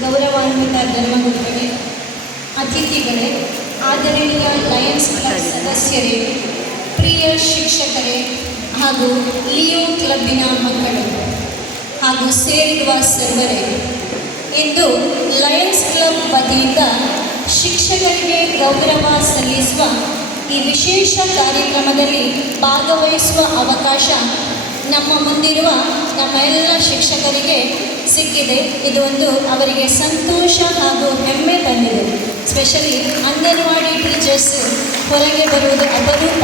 ಗೌರವಾನ್ವಿತ ಧರ್ಮಗುರುಗಳೇ, ಅತಿಥಿಗಳೇ, ಆದರಣೀಯ Lions club ಸದಸ್ಯರೇ, ಪ್ರಿಯ ಶಿಕ್ಷಕರೇ ಹಾಗೂ Leo ಕ್ಲಬ್ಬಿನ ಮಕ್ಕಳು ಹಾಗೂ ಸೇರಿರುವ ಸರ್ವರೇ, ಇಂದು ಲಯನ್ಸ್ ಕ್ಲಬ್ ವತಿಯಿಂದ ಶಿಕ್ಷಕರಿಗೆ ಗೌರವ ಸಲ್ಲಿಸುವ ಈ ವಿಶೇಷ ಕಾರ್ಯಕ್ರಮದಲ್ಲಿ ಭಾಗವಹಿಸುವ ಅವಕಾಶ ನಮ್ಮ ಮುಂದಿರುವ ನಮ್ಮ ಎಲ್ಲ ಶಿಕ್ಷಕರಿಗೆ ಸಿಕ್ಕಿದೆ. ಇದು ಒಂದು ಅವರಿಗೆ ಸಂತೋಷ ಹಾಗೂ ಹೆಮ್ಮೆ ತಂದಿದೆ. ಸ್ಪೆಷಲಿ ಅಂಗನವಾಡಿ ಟೀಚರ್ಸ್ ಹೊರಗೆ ಬರುವುದು ಅಪರೂಪ.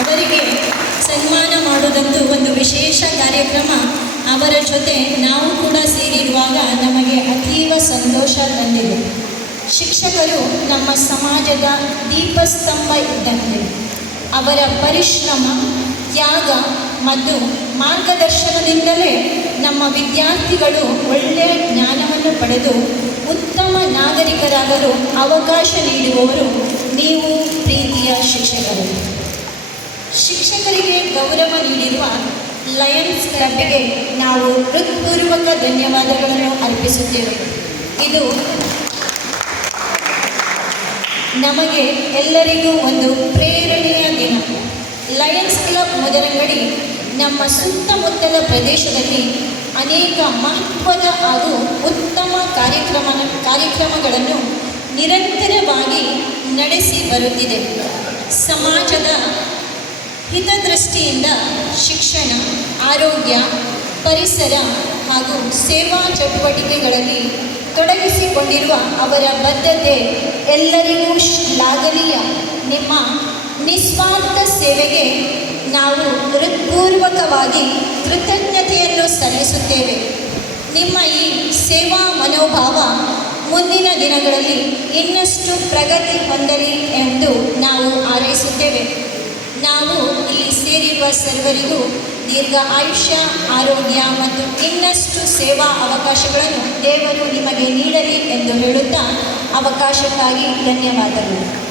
ಅವರಿಗೆ ಸನ್ಮಾನ ಮಾಡುವುದಂತೂ ಒಂದು ವಿಶೇಷ ಕಾರ್ಯಕ್ರಮ. ಅವರ ಜೊತೆ ನಾವು ಕೂಡ ಸೇರಿರುವಾಗ ನಮಗೆ ಅತೀವ ಸಂತೋಷ ತಂದಿದೆ. ಶಿಕ್ಷಕರು ನಮ್ಮ ಸಮಾಜದ ದೀಪಸ್ತಂಭ ಇದ್ದಂತೆ. ಅವರ ಪರಿಶ್ರಮ, ತ್ಯಾಗ ಮತ್ತು ಮಾರ್ಗದರ್ಶನದಿಂದಲೇ ನಮ್ಮ ವಿದ್ಯಾರ್ಥಿಗಳು ಒಳ್ಳೆಯ ಜ್ಞಾನವನ್ನು ಪಡೆದು ಉತ್ತಮ ನಾಗರಿಕರಾಗಲು ಅವಕಾಶ ನೀಡುವವರು ನೀವು ಪ್ರೀತಿಯ ಶಿಕ್ಷಕರು. ಶಿಕ್ಷಕರಿಗೆ ಗೌರವ ನೀಡಿರುವ ಲಯನ್ಸ್ ಕ್ಲಬ್ಗೆ ನಾವು ಹೃತ್ಪೂರ್ವಕ ಧನ್ಯವಾದಗಳನ್ನು ಅರ್ಪಿಸುತ್ತೇವೆ. ಇದು ನಮಗೆ ಎಲ್ಲರಿಗೂ ಒಂದು ಪ್ರೇರಣೆಯ ದಿನ. ಲಯನ್ಸ್ ಕ್ಲಬ್ ಮೊದಲಂಗಡಿ ನಮ್ಮ ಸುತ್ತಮುತ್ತಲ ಪ್ರದೇಶದಲ್ಲಿ ಅನೇಕ ಮಹತ್ವದ ಹಾಗೂ ಉತ್ತಮ ಕಾರ್ಯಕ್ರಮಗಳನ್ನು ನಿರಂತರವಾಗಿ ನಡೆಸಿ ಬರುತ್ತಿದೆ. ಸಮಾಜದ ಹಿತದೃಷ್ಟಿಯಿಂದ ಶಿಕ್ಷಣ, ಆರೋಗ್ಯ, ಪರಿಸರ ಹಾಗೂ ಸೇವಾ ಚಟುವಟಿಕೆಗಳಲ್ಲಿ ತೊಡಗಿಸಿಕೊಂಡಿರುವ ಅವರ ಬದ್ಧತೆ ಎಲ್ಲರಿಗೂ ಶ್ಲಾಘನೀಯ. ನಿಮ್ಮ ನಿಸ್ವಾರ್ಥ ಸೇವೆಗೆ ನಾವು ಹೃತ್ಪೂರ್ವಕವಾಗಿ ಕೃತಜ್ಞತೆಯನ್ನು ಸಲ್ಲಿಸುತ್ತೇವೆ. ನಿಮ್ಮ ಈ ಸೇವಾ ಮನೋಭಾವ ಮುಂದಿನ ದಿನಗಳಲ್ಲಿ ಇನ್ನಷ್ಟು ಪ್ರಗತಿ ಹೊಂದಲಿ ಎಂದು ನಾವು ಹಾರೈಸುತ್ತೇವೆ. ನಾವು ಇಲ್ಲಿ ಸೇರಿರುವ ಸರ್ವರಿಗೂ ದೀರ್ಘ ಆಯುಷ್ಯ, ಆರೋಗ್ಯ ಮತ್ತು ಇನ್ನಷ್ಟು ಸೇವಾ ಅವಕಾಶಗಳನ್ನು ದೇವರು ನಿಮಗೆ ನೀಡಲಿ ಎಂದು ಹೇಳುತ್ತಾ ಅವಕಾಶಕ್ಕಾಗಿ ಧನ್ಯವಾದಗಳು.